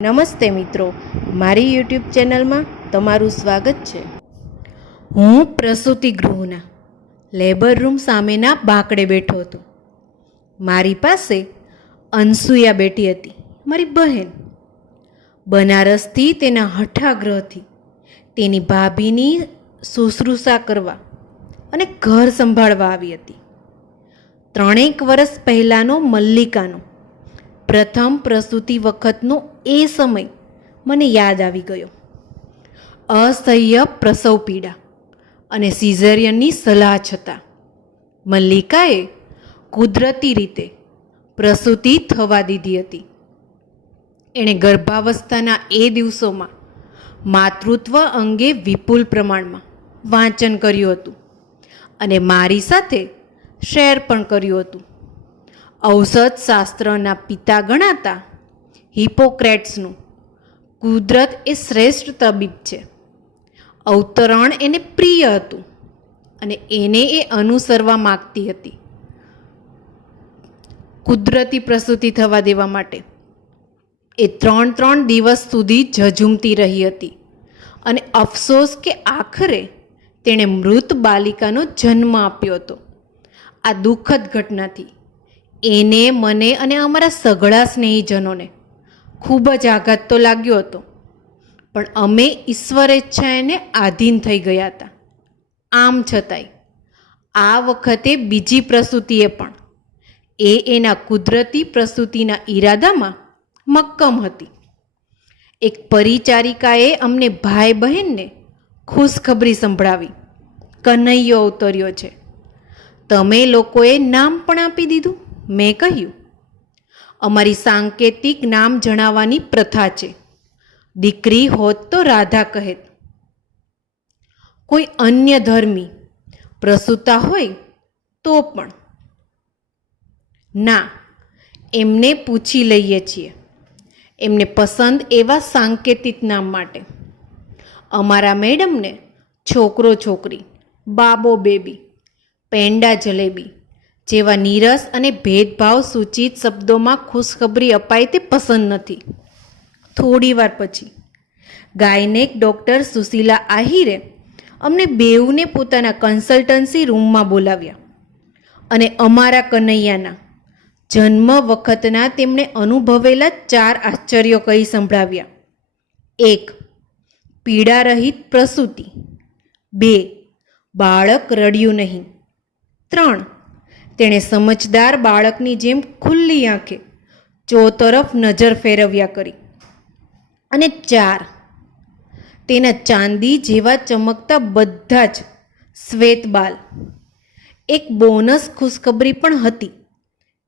નમસ્તે મિત્રો, મારી યુટ્યુબ ચેનલમાં તમારું સ્વાગત છે. હું પ્રસૂતિ ગૃહના લેબર રૂમ સામેના બાંકડે બેઠો હતો. મારી પાસે અનસુયા બેઠી હતી, મારી બહેન. બનારસથી તેના હઠાગ્રહથી તેની ભાભીની શુશ્રૂષા કરવા અને ઘર સંભાળવા આવી હતી. ત્રણેક વર્ષ પહેલાંનો મલ્લિકાનો પ્રથમ પ્રસૂતિ વખતનો એ સમય મને યાદ આવી ગયો. અસહ્ય પ્રસવ પીડા અને સિઝેરિયનની સલાહ છતાં મલ્લિકાએ કુદરતી રીતે પ્રસૂતિ થવા દીધી હતી. એણે ગર્ભાવસ્થાના એ દિવસોમાં માતૃત્વ અંગે વિપુલ પ્રમાણમાં વાંચન કર્યું હતું અને મારી સાથે શેર પણ કર્યું હતું. ઔષધ શાસ્ત્રના પિતા ગણાતા હિપોક્રેટ્સનું. કુદરત એ શ્રેષ્ઠ તબીબ છે. અવતરણ એને પ્રિય હતું અને એને એ અનુસરવા માગતી હતી. કુદરતી પ્રસૂતિ થવા દેવા માટે એ ત્રણ ત્રણ દિવસ સુધી ઝઝૂમતી રહી હતી અને અફસોસ કે આખરે તેણે મૃત બાલિકાનો જન્મ આપ્યો હતો. આ દુઃખદ ઘટનાથી એને, મને અને અમારા સઘળા સ્નેહીજનોને ખૂબ જ આઘાત તો લાગ્યો હતો. પણ અમે ઈશ્વર ઈચ્છાને આધીન થઈ ગયા હતા. આમ છતાંય, આ વખતે બીજી પ્રસૂતિએ પણ, એ એના કુદરતી પ્રસૂતિના ઈરાદામાં મક્કમ હતી. એક પરિચારિકાએ અમને ભાઈ બહેનને ખુશખબરી સંભળાવી, કનૈયો અવતર્યો છે. તમે લોકોએ નામ પણ આપી દીધું. મેં કહ્યું, અમારી સાંકેતિક નામ જણાવવાની પ્રથા છે. દીકરી હોત તો રાધા કહેત. કોઈ અન્ય ધર્મી પ્રસૂતા હોય તો પણ. ના, એમને પૂછી લઈએ છીએ. એમને પસંદ એવા સાંકેતિક નામ માટે. અમારા મેડમને છોકરો છોકરી બાબો બેબી પેંડા જલેબી જેવા નીરસ અને ભેદભાવ સૂચિત શબ્દોમાં ખુશખબરી અપાય તે પસંદ નથી. થોડીવાર પછી, ગાયનેક ડૉક્ટર સુશીલા આહિરે અમને બેઉને પોતાના કન્સલ્ટન્સી રૂમમાં બોલાવ્યા અને અમારા કનૈયાના જન્મ વખતના તેમણે અનુભવેલા ચાર આશ્ચર્યો કહી સંભળાવ્યા. એક, પીડારહિત પ્રસૂતિ. બે, બાળક રડ્યું નહીં. ત્રણ તેણે સમજદાર બાળકની જેમ ખુલ્લી આંખે ચો તરફ નજર ફેરવ્યા કરી. અને ચાર, તેના ચાંદી જેવા ચમકતા બધા જ શ્વેત બાલ. એક બોનસ ખુશખબરી પણ હતી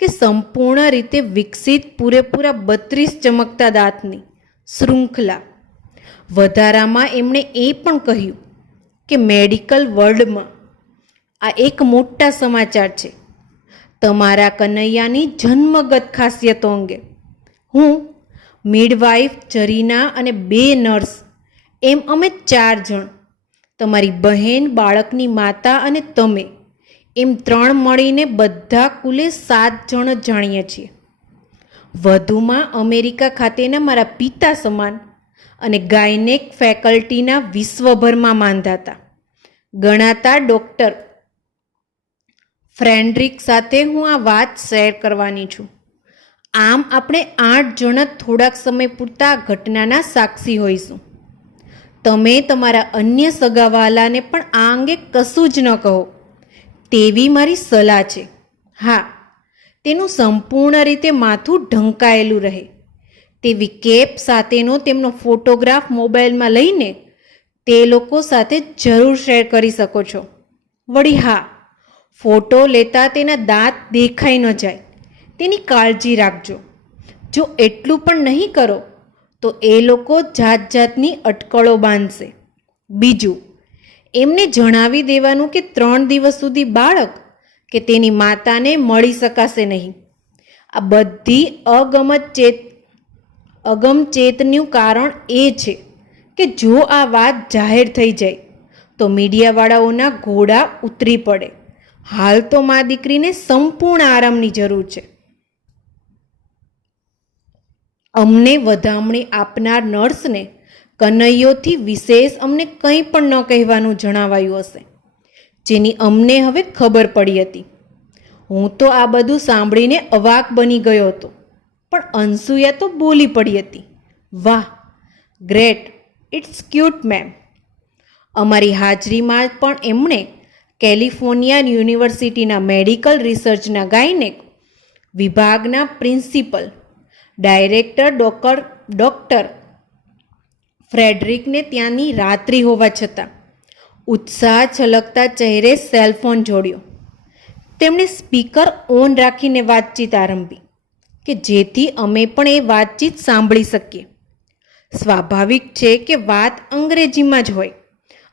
કે સંપૂર્ણ રીતે વિકસિત પૂરેપૂરા બત્રીસ ચમકતા દાંતની શૃંખલા. વધારામાં એમણે એ પણ કહ્યું કે મેડિકલ વર્લ્ડમાં આ એક મોટા સમાચાર છે. તમારા કનૈયાની જન્મગત ખાસિયતો અંગે. હું મિડવાઇફ જરીના અને બે નર્સ એમ અમે ચાર જણ. તમારી બહેન, બાળકની માતા અને તમે, એમ ત્રણ મળીને બધા કુલે સાત જણ જાણીએ છીએ. વધુમાં અમેરિકા ખાતેના મારા પિતા સમાન અને ગાયનેક ફેકલ્ટીના વિશ્વભરમાં માંધાતા. ગણાતા ડૉક્ટર ફ્રેન્ડ્રિક સાથે હું આ વાત શેર કરવાની છું. આમ આપણે આઠ જણા થોડાક સમય પૂરતા ઘટનાના સાક્ષી હોઈશું. તમે તમારા અન્ય સગાવાલાને પણ આ અંગે કશું જ ન કહો. તેવી મારી સલાહ છે. હા, તેનું સંપૂર્ણ રીતે માથું ઢંકાયેલું રહે. તેવી કેપ સાથેનો તેમનો ફોટોગ્રાફ મોબાઈલમાં લઈને તે લોકો સાથે જરૂર શેર કરી શકો છો. વળી હા ફોટો લેતા તેના દાંત દેખાઈ ન જાય. તેની કાળજી રાખજો. જો એટલું પણ નહીં કરો, તો એ લોકો જાત જાતની અટકળો બાંધશે. બીજું, એમને જણાવી દેવાનું કે ત્રણ દિવસ સુધી બાળક કે તેની માતાને મળી શકાશે નહીં. આ બધી અગમત ચેત અગમચેતનું કારણ એ છે કે જો આ વાત જાહેર થઈ જાય, તો મીડિયાવાળાઓના ઘોડા ઉતરી પડે. હાલ તો મા દીકરીને સંપૂર્ણ આરામની જરૂર છે. અમને વધામણી આપનાર નર્સને કનૈયોથી વિશેષ અમને કંઈ પણ ન કહેવાનું જણાવાયું હશે. જેની અમને હવે ખબર પડી હતી. હું તો આ બધું સાંભળીને અવાક બની ગયો હતો, પણ અનસુયા તો બોલી પડી હતી. વાહ, ગ્રેટ, ઇટ્સ ક્યુટ, મેમ. અમારી હાજરીમાં પણ એમણે કેલિફોર્નિયા યુનિવર્સિટીના મેડિકલ રિસર્ચના ગાયનેક વિભાગના પ્રિન્સિપલ ડાયરેક્ટર ડોક્ટર, ડૉક્ટર ફ્રેડરિકને ત્યાંની રાત્રિ હોવા છતાં ઉત્સાહ છલકતા ચહેરે સેલફોન જોડ્યો. તેમણે સ્પીકર ઓન રાખીને વાતચીત આરંભી કે જેથી અમે પણ એ વાતચીત સાંભળી શકીએ. સ્વાભાવિક છે કે વાત અંગ્રેજીમાં જ હોય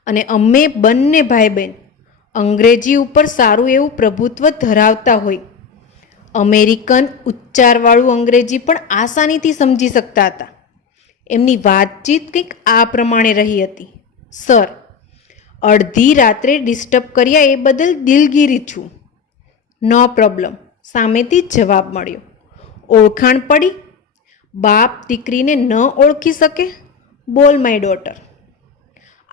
અને અમે બંને ભાઈ બહેન અંગ્રેજી ઉપર સારું એવું પ્રભુત્વ ધરાવતા હોય. અમેરિકન ઉચ્ચારવાળું અંગ્રેજી પણ આસાનીથી સમજી શકતા હતા. એમની વાતચીત કંઈક આ પ્રમાણે રહી હતી. સર, અડધી રાત્રે ડિસ્ટર્બ કર્યા એ બદલ દિલગીરી છું. No problem. સામેથી જવાબ મળ્યો. ઓળખાણ પડી? બાપ દીકરીને ન ઓળખી શકે? બોલ, માય ડોટર.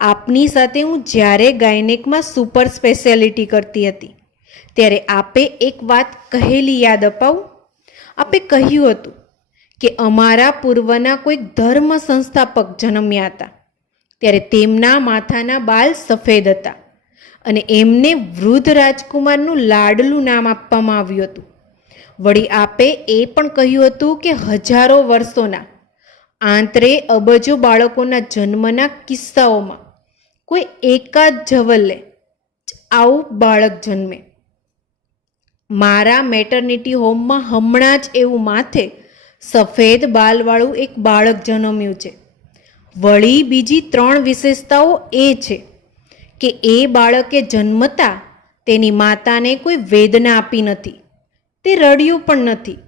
આપની સાથે હું જ્યારે ગાયનેકમાં સુપર સ્પેશિયાલિટી કરતી હતી, ત્યારે આપે એક વાત કહેલી યાદ અપાવું? આપે કહ્યું હતું કે અમારા પૂર્વના કોઈક ધર્મ સંસ્થાપક જન્મ્યા હતા, ત્યારે તેમના માથાના બાલ સફેદ હતા અને એમને વૃદ્ધ રાજકુમારનું લાડલું નામ આપવામાં આવ્યું હતું. વળી આપે એ પણ કહ્યું હતું કે હજારો વર્ષોના આંતરે અબજો બાળકોના જન્મના કિસ્સાઓમાં કોઈ એકાદ જવલ્લે આવું બાળક જન્મે. મારા મેટર્નિટી હોમમાં હમણાં જ એવું માથે સફેદ બાલવાળું એક બાળક જન્મ્યું છે. વળી બીજી ત્રણ વિશેષતાઓ એ છે કે એ બાળકે જન્મતા તેની માતાને કોઈ વેદના આપી નથી, તે રડ્યું પણ નથી.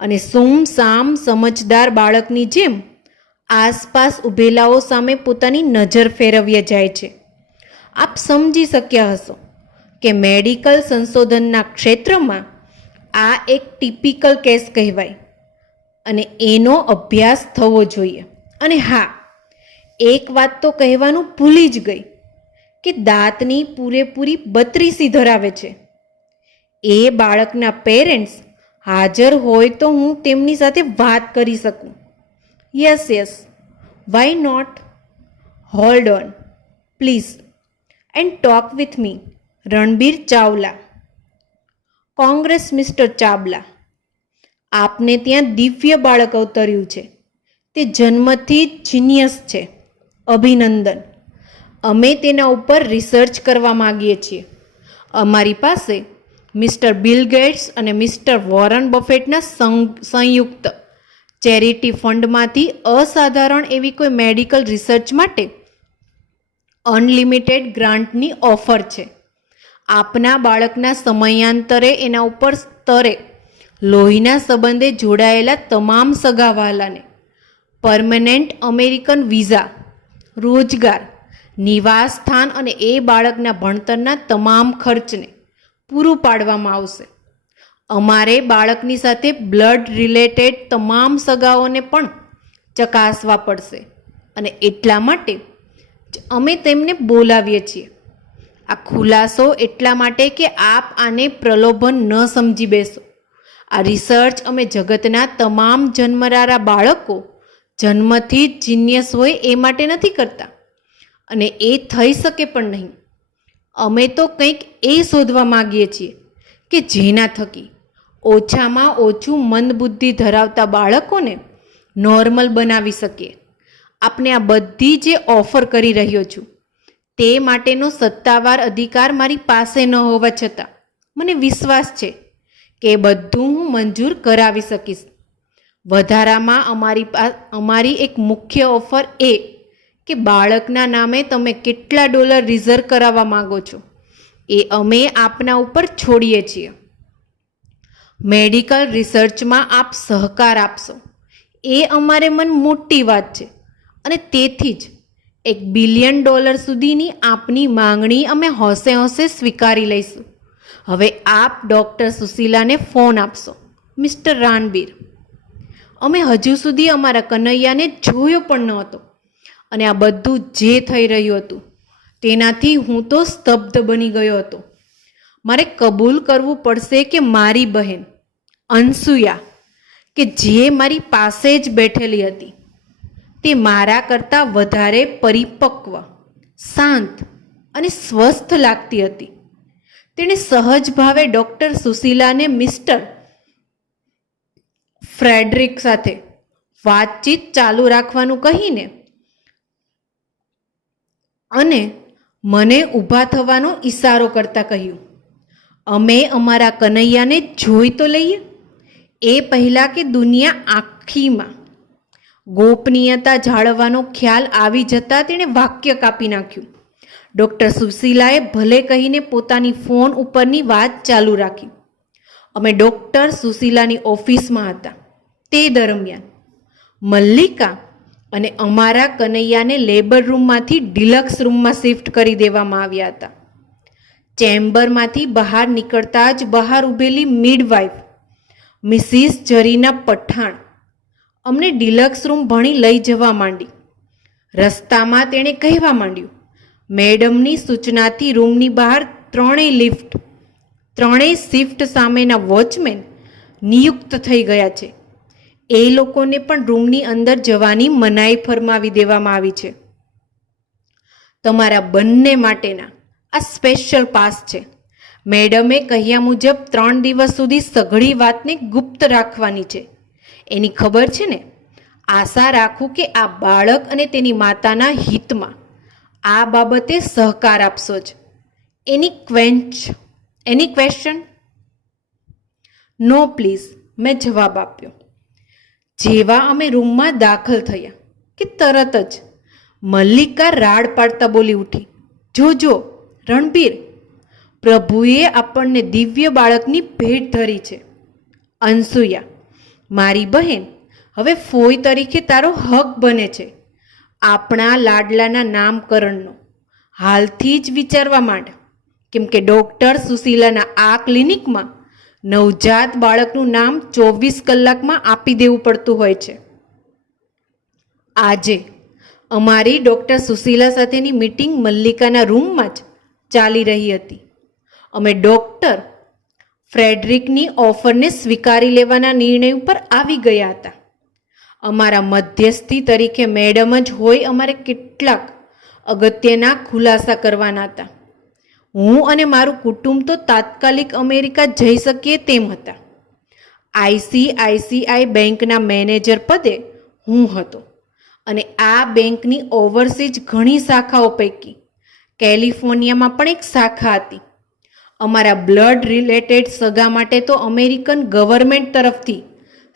અને સૂમ સામ સમજદાર બાળકની જેમ આસપાસ ઊભેલાઓ સામે પોતાની નજર ફેરવીએ જાય છે. આપ સમજી શક્યા હશો કે મેડિકલ સંશોધનના ક્ષેત્રમાં આ એક ટિપિકલ કેસ કહેવાય અને એનો અભ્યાસ થવો જોઈએ. અને હા, એક વાત તો કહેવાનું ભૂલી જ ગઈ કે દાંતની પૂરેપૂરી બત્રીસી ધરાવે છે. એ બાળકના પેરેન્ટ્સ હાજર હોય તો હું તેમની સાથે વાત કરી શકું. Yes yes why not hold on please and talk with me Ranbir Chawla Congress mister Chawla આપને ત્યાં દિવ્ય બાળક અવતર્યું છે. તે જન્મથી જીનિયસ છે. અભિનંદન. અમે તેના ઉપર રિસર્ચ કરવા માગીએ છીએ. અમારી પાસે મિસ્ટર બિલ ગેટ્સ અને મિસ્ટર વોરન બફેટના સંયુક્ત ચેરિટી ફંડમાંથી અસાધારણ એવી કોઈ મેડિકલ રિસર્ચ માટે અનલિમિટેડ ગ્રાન્ટની ઓફર છે. આપના બાળકના સમયાંતરે એના ઉપર સ્તરે લોહીના સંબંધે જોડાયેલા તમામ સગાવાલાને પરમનન્ટ અમેરિકન વિઝા, રોજગાર, નિવાસ સ્થાન અને એ બાળકના ભણતરના તમામ ખર્ચને પૂરું પાડવામાં આવશે. અમારે બાળકની સાથે બ્લડ રિલેટેડ તમામ સગાઓને પણ ચકાસવા પડશે. અને એટલા માટે જ અમે તેમને બોલાવીએ છીએ. આ ખુલાસો એટલા માટે કે આપ આને પ્રલોભન ન સમજી બેસો. આ રિસર્ચ અમે જગતના તમામ જન્મરારા બાળકો જન્મથી જ જીનિયસ હોય એ માટે નથી કરતા. અને એ થઈ શકે પણ નહીં. અમે તો કંઈક એ શોધવા માગીએ છીએ કે જેના થકી ઓછામાં ઓછું મંદબુદ્ધિ ધરાવતા બાળકોને નોર્મલ બનાવી શકીએ. આપને આ બધી જે ઓફર કરી રહ્યો છું, તે માટેનો સત્તાવાર અધિકાર મારી પાસે ન હોવા છતાં મને વિશ્વાસ છે કે બધું હું મંજૂર કરાવી શકીશ. વધારામાં અમારી અમારી એક મુખ્ય ઓફર એ કે બાળકના નામે તમે કેટલા ડોલર રિઝર્વ કરાવવા માંગો છો, એ અમે આપના ઉપર છોડીએ છીએ. મેડિકલ રિસર્ચમાં આપ સહકાર આપશો. એ અમારે મન મોટી વાત છે. અને તેથી જ એક બિલિયન ડોલર સુધીની આપની માંગણી અમે હોંશે હોંશે સ્વીકારી લઈશું. હવે આપ ડૉક્ટર સુશીલાને ફોન આપશો, મિસ્ટર રાનબીર. અમે હજુ સુધી અમારા કનૈયાને જોયો પણ ન હતો અને આ બધું જે થઈ રહ્યું હતું, તેનાથી હું તો સ્તબ્ધ બની ગયો હતો. મારે કબૂલ કરવું પડશે કે મારી બહેન અનસુયા, કે જે મારી પાસે જ બેઠેલી હતી. તે મારા કરતાં વધારે પરિપક્વ, શાંત અને સ્વસ્થ લાગતી હતી. તેણે સહજ ભાવે ડૉક્ટર સુશીલાને મિસ્ટર ફ્રેડરિક સાથે વાતચીત ચાલુ રાખવાનું કહીને અને મને ઊભા થવાનો ઈશારો કરતાં કહ્યું અમે અમારા કનૈયાને જોઈ તો લઈએ. એ પહેલાં કે દુનિયા આખીમાં ગોપનીયતા જાળવવાનો ખ્યાલ આવી જતાં તેણે વાક્ય કાપી નાખ્યું. ડૉક્ટર સુશીલાએ ભલે કહીને પોતાની ફોન ઉપરની વાત ચાલુ રાખી. અમે ડૉક્ટર સુશીલાની ઓફિસમાં હતા. તે દરમિયાન મલ્લિકા અને અમારા કનૈયાને લેબર રૂમમાંથી ડિલક્સ રૂમમાં શિફ્ટ કરી દેવામાં આવ્યા હતા. ચેમ્બરમાંથી બહાર નીકળતા જ બહાર ઊભેલી મિડવાઇફ મિસિસ જરીના પઠાણ અમને ડિલક્સ રૂમ ભણી લઈ જવા માંડી. રસ્તામાં તેણે કહેવા માંડ્યું, મેડમની સૂચનાથી રૂમની બહાર ત્રણેય લિફ્ટ, ત્રણેય શિફ્ટ સામેના વોચમેન નિયુક્ત થઈ ગયા છે. એ લોકોને પણ રૂમની અંદર જવાની મનાઈ ફરમાવી દેવામાં આવી છે. તમારા બંને માટેના આ સ્પેશિયલ પાસ છે. મેડમે કહ્યા મુજબ ત્રણ દિવસ સુધી સઘળી વાતને ગુપ્ત રાખવાની છે. એની ખબર છે ને? આશા રાખું કે આ બાળક અને તેની માતાના હિતમાં આ બાબતે સહકાર આપશો જ. એની ક્વેન્ચ, એની ક્વેશ્ચન નો પ્લીઝ મેં જવાબ આપ્યો. જેવા અમે રૂમમાં દાખલ થયા કે તરત જ મલ્લિકા રાડ પાડતા બોલી ઉઠી. જોજો રણબીર. પ્રભુએ આપણને દિવ્ય બાળકની ભેટ ધરી છે. અનસુયા, મારી બહેન, હવે ફોઈ તરીકે તારો હક બને છે. આપણા લાડલાના નામકરણનો. હાલથી જ વિચારવા માંડ. કેમ કે ડૉક્ટર સુશીલાના આ ક્લિનિકમાં નવજાત બાળકનું નામ ચોવીસ કલાકમાં આપી દેવું પડતું હોય છે. આજે અમારી ડૉક્ટર સુશીલા સાથેની મિટિંગ મલ્લિકાના રૂમમાં જ ચાલી રહી હતી. અમે ડૉક્ટર ફ્રેડરિકની ઓફરને સ્વીકારી લેવાના નિર્ણય ઉપર આવી ગયા હતા. અમારા મધ્યસ્થી તરીકે મેડમ જ હોય અમારે કેટલાક અગત્યના ખુલાસા કરવાના હતા. હું અને મારું કુટુંબ તો તાત્કાલિક અમેરિકા જઈ શકીએ તેમ હતા. આઈસીઆઈસીઆઈ બેંકના મેનેજર પદે હું હતો અને આ બેંકની ઓવરસીજ ઘણી શાખાઓ પૈકી કેલિફોર્નિયામાં પણ એક શાખા હતી. અમારા બ્લડ રિલેટેડ સગા માટે તો અમેરિકન ગવર્મેન્ટ તરફથી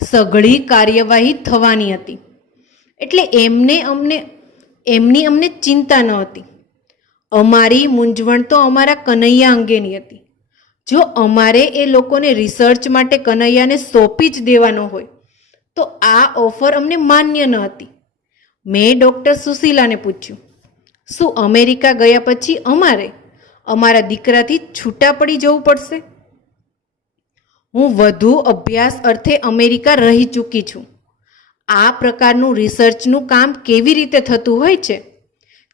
સઘળી કાર્યવાહી થવાની હતી. એટલે એમને અમને, એમની અમને ચિંતા ન હતી. અમારી મૂંઝવણ તો અમારા કનૈયા અંગેની હતી. જો અમારે એ લોકોને રિસર્ચ માટે કનૈયાને સોંપી જ દેવાનો હોય, તો આ ઓફર અમને માન્ય ન હતી. મેં ડૉક્ટર સુશીલાને પૂછ્યું શું અમેરિકા ગયા પછી અમારે અમારા દીકરાથી છૂટા પડી જવું પડશે? હું વધુ અભ્યાસ અર્થે અમેરિકા રહી ચૂકી છું. આ પ્રકારનું રિસર્ચનું કામ કેવી રીતે થતું હોય છે?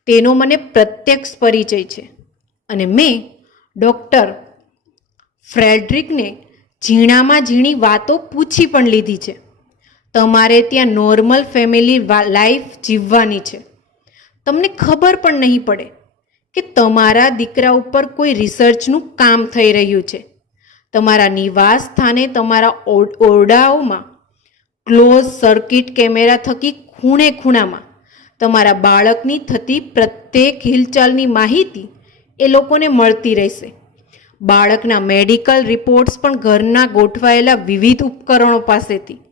તેનો મને પ્રત્યક્ષ પરિચય છે. અને મેં ડૉક્ટર ફ્રેડરિકને ઝીણામાં ઝીણી વાતો પૂછી પણ લીધી છે. તમારે ત્યાં નોર્મલ ફેમિલી લાઈફ જીવવાની છે. તમને ખબર પણ નહીં પડે કે તમારા દીકરા ઉપર કોઈ રિસર્ચનું કામ થઈ રહ્યું છે. તમારા નિવાસ સ્થાને તમારા ઓરડાઓમાં ક્લોઝ સર્કિટ કેમેરા થકી ખૂણે ખૂણામાં તમારા બાળકની થતી પ્રત્યેક હિલચાલની માહિતી એ લોકોને મળતી રહેશે. બાળકના મેડિકલ રિપોર્ટ્સ પણ ઘરના ગોઠવાયેલા વિવિધ ઉપકરણો પાસેથી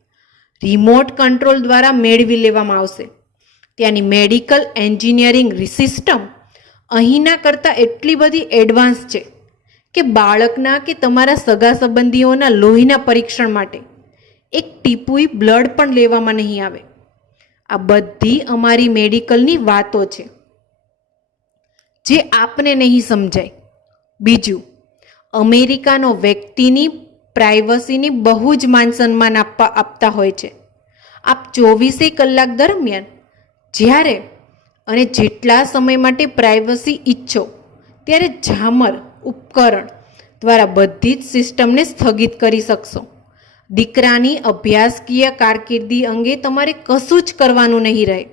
રિમોટ કંટ્રોલ દ્વારા મેળવી લેવામાં આવશે. ત્યાંની મેડિકલ એન્જિનિયરિંગ સિસ્ટમ અહીંના કરતાં એટલી બધી એડવાન્સ છે કે બાળકના કે તમારા સગા સંબંધીઓના લોહીના પરીક્ષણ માટે એક ટીપુઈ બ્લડ પણ લેવામાં નહીં આવે. આ બધી અમારી મેડિકલની વાતો છે. જે આપને નહીં સમજાય. બીજું, અમેરિકાનો વ્યક્તિની પ્રાઇવસીની બહુ જ માન સન્માન આપવા આપતા હોય છે. આપ ચોવીસે કલાક દરમિયાન જ્યારે અને જેટલા સમય માટે પ્રાઇવસી ઈચ્છો, ત્યારે ઝામર ઉપકરણ દ્વારા બધી જ સિસ્ટમને સ્થગિત કરી શકશો. દીકરાની અભ્યાસકીય કારકિર્દી અંગે તમારે કશું જ કરવાનું નહીં રહે.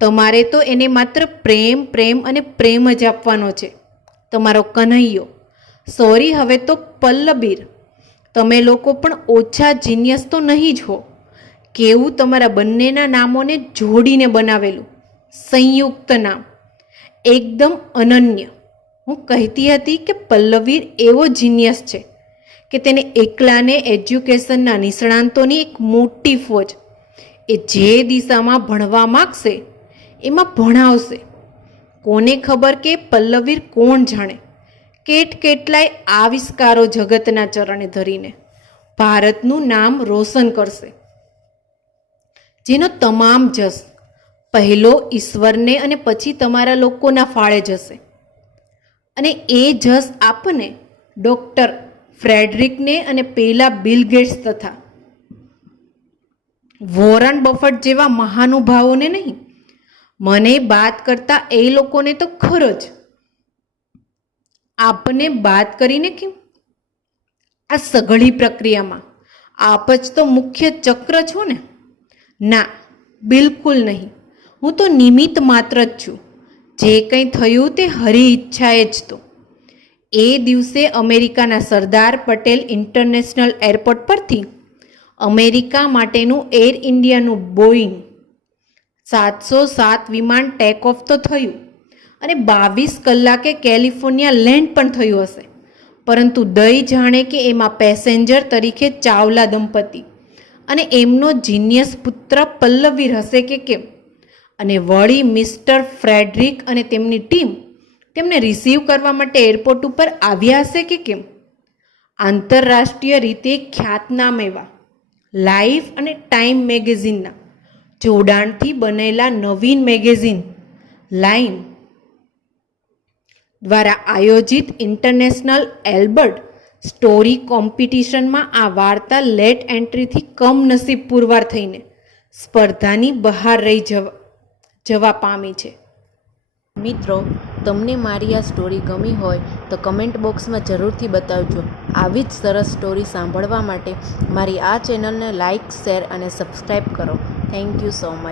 તમારે તો એને માત્ર પ્રેમ પ્રેમ અને પ્રેમ જ આપવાનો છે. તમારો કન્હૈયો સોરી, હવે તો પલ્લબીર. તમે લોકો પણ ઓછા જીનિયસ તો નહીં જ હો. કેવું તમારા બંનેના નામોને જોડીને બનાવેલું. સંયુક્ત નામ. એકદમ અનન્ય. હું કહેતી હતી કે પલ્લવીર એવો જીનિયસ છે કે તેને એકલાને એજ્યુકેશનના નિષ્ણાંતોની એક મોટી ફોજ એ જે દિશામાં ભણવા માગશે, એમાં ભણાવશે. કોને ખબર કે પલ્લવીર કોણ જાણે? કેટ કેટલાય આવિષ્કારો જગતના ચરણે ધરીને ભારતનું નામ રોશન કરશે. જેનો તમામ જસ પહેલો ઈશ્વરને અને પછી તમારા લોકોના ફાળે જશે. અને એ જસ આપને ડૉક્ટર ફ્રેડરિકને અને પેલા બિલ ગેટ્સ તથા વોરન બફટ જેવા મહાનુભાવોને નહીં, મને વાત કરતા એ લોકોને તો ખરો જ. આપને વાત કરીને કેમ? આ સઘળી પ્રક્રિયામાં આપ જ તો મુખ્ય ચક્ર છો ને. ના, બિલકુલ નહીં. હું તો નિમિત્ત માત્ર જ છું. જે કંઈ થયું તે હરી ઈચ્છાએ જ તો. એ દિવસે અમેરિકાના સરદાર પટેલ ઇન્ટરનેશનલ એરપોર્ટ પરથી અમેરિકા માટેનું એર ઇન્ડિયાનું બોઈંગ સાતસો સાત વિમાન ટેક ઓફ તો થયું અને બાવીસ કલાકે કેલિફોર્નિયા લેન્ડ પણ થયું હશે. પરંતુ દઈ જાણે કે એમાં પેસેન્જર તરીકે ચાવલા દંપતી અને એમનો જીનિયસ પુત્ર પલ્લવીર હશે કે કેમ? અને વળી મિસ્ટર ફ્રેડરિક અને તેમની ટીમ તેમને રિસીવ કરવા માટે એરપોર્ટ ઉપર આવ્યા હશે કે કેમ? આંતરરાષ્ટ્રીય રીતે ખ્યાતનામ એવા લાઈફ અને ટાઈમ મેગેઝિનના જોડાણથી બનેલા નવીન મેગેઝિન લાઈન દ્વારા આયોજિત ઇન્ટરનેશનલ એલ્બર્ટ સ્ટોરી કોમ્પિટિશનમાં આ વાર્તા લેટ એન્ટ્રીથી કમનસીબ પુરવાર થઈને સ્પર્ધાની બહાર રહી જવા જવા પામી છે. મિત્રો, તમને મારી આ સ્ટોરી ગમી હોય તો કમેન્ટ બોક્સમાં જરૂરથી બતાવજો. આવી જ સરસ સ્ટોરી સાંભળવા માટે મારી આ ચેનલને લાઇક શેર અને સબસ્ક્રાઈબ કરો. Thank you so much.